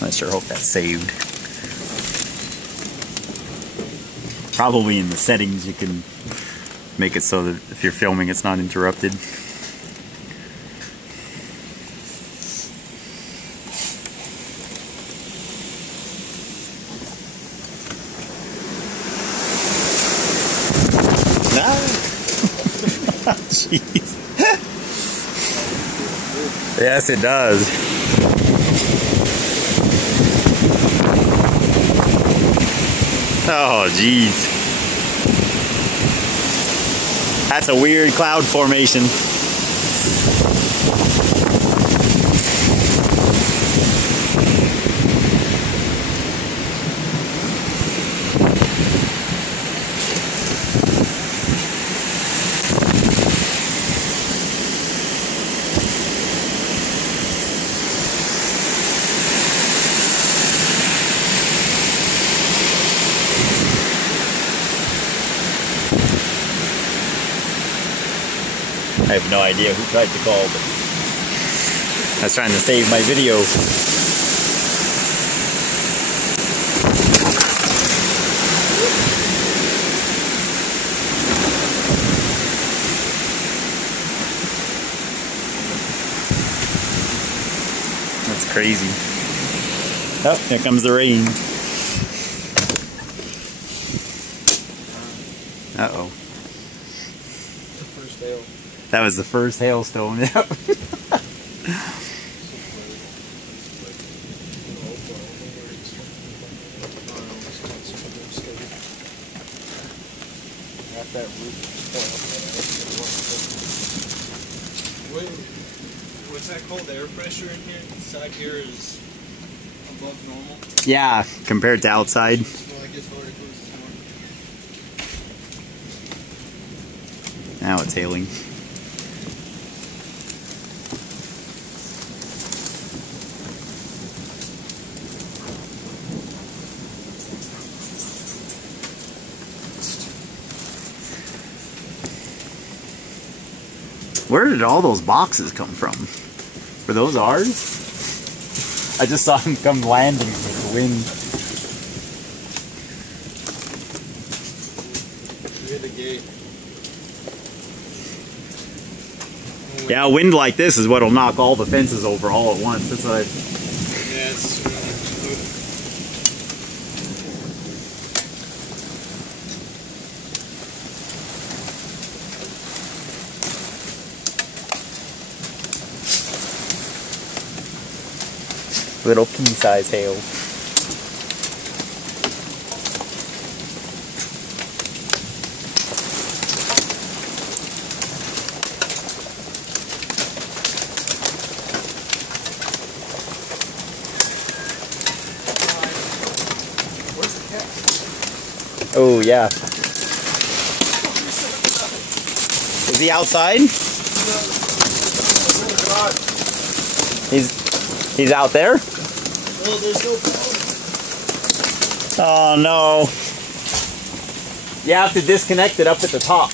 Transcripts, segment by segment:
I sure hope that's saved. Probably in the settings you can make it so that if you're filming it's not interrupted. Jeez. Yes, it does. Oh, jeez. That's a weird cloud formation. I have no idea who tried to call, but I was trying to save my video. That's crazy. Oh, here comes the rain. Uh-oh. That was the first hailstone. Yep. What's that called? The air pressure in here? Inside here is above normal? Yeah, compared to outside. Now it's hailing. Where did all those boxes come from? Were those ours? I just saw them come landing with the wind. Near the gate. Yeah, a wind like this is what'll knock all the fences over all at once. That's what I... Yeah, it's really Little pea-sized hail. Where's the cat? Oh, yeah. Is he outside? He's out there? Well, there's no power. Oh, no. You have to disconnect it up at the top.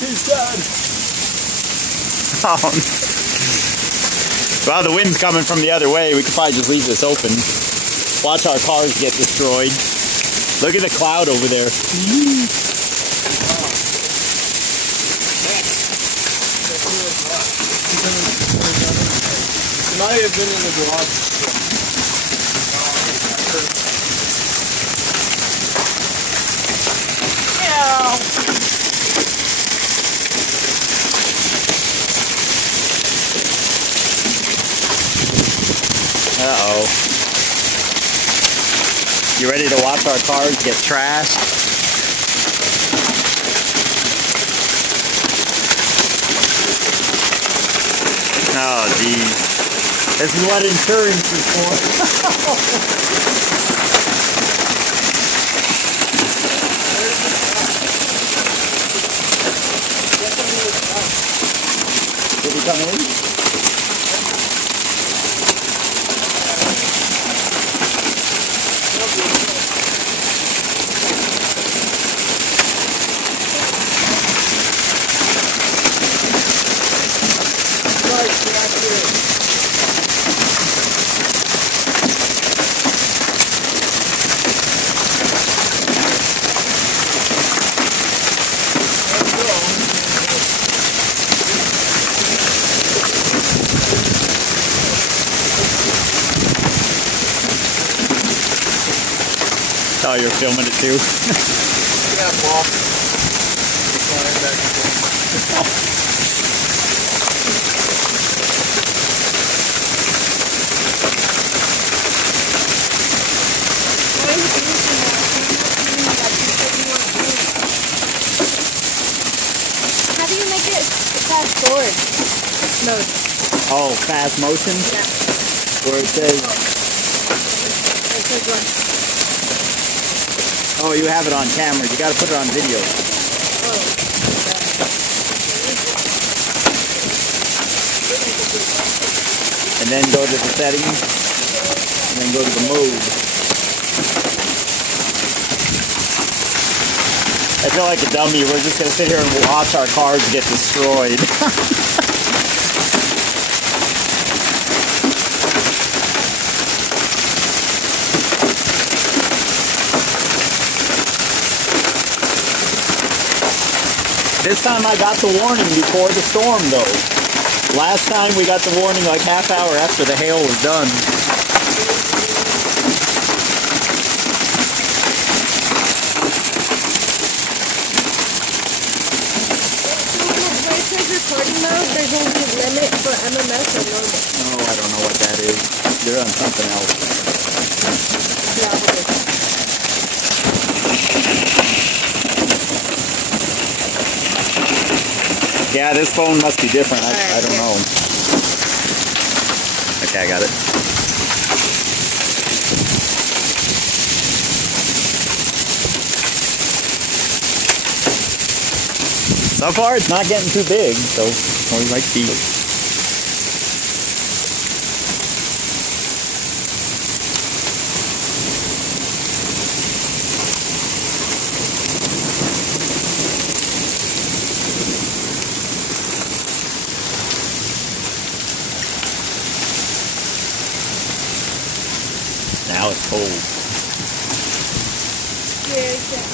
He's dead. Oh. Well, the wind's coming from the other way. We could probably just leave this open. Watch our cars get destroyed. Look at the cloud over there. It might have been in the garage. Uh-oh. You ready to watch our cars get trashed? Oh, geez. This is what insurance is for. Did he come in? Oh, you're filming it too? Yeah, well, flying back and forth. How do you make it fast forward mode? Oh, fast motion? Yeah. Where it says, It says what? oh, you have it on camera. You got to put it on video. Oh. And then go to the settings. And then go to the mode. I feel like a dummy. We're just going to sit here and watch our cars get destroyed. This time I got the warning before the storm, though. Last time we got the warning like half hour after the hail was done. Where it says recording mode, there's only a limit for MMS or normal. Oh, I don't know what that is. You're on something else. Yeah, okay. Yeah, this phone must be different. I Alright, don't here. know. Okay, I got it. So far, it's not getting too big, so we might see. Now it's cold. Here's it.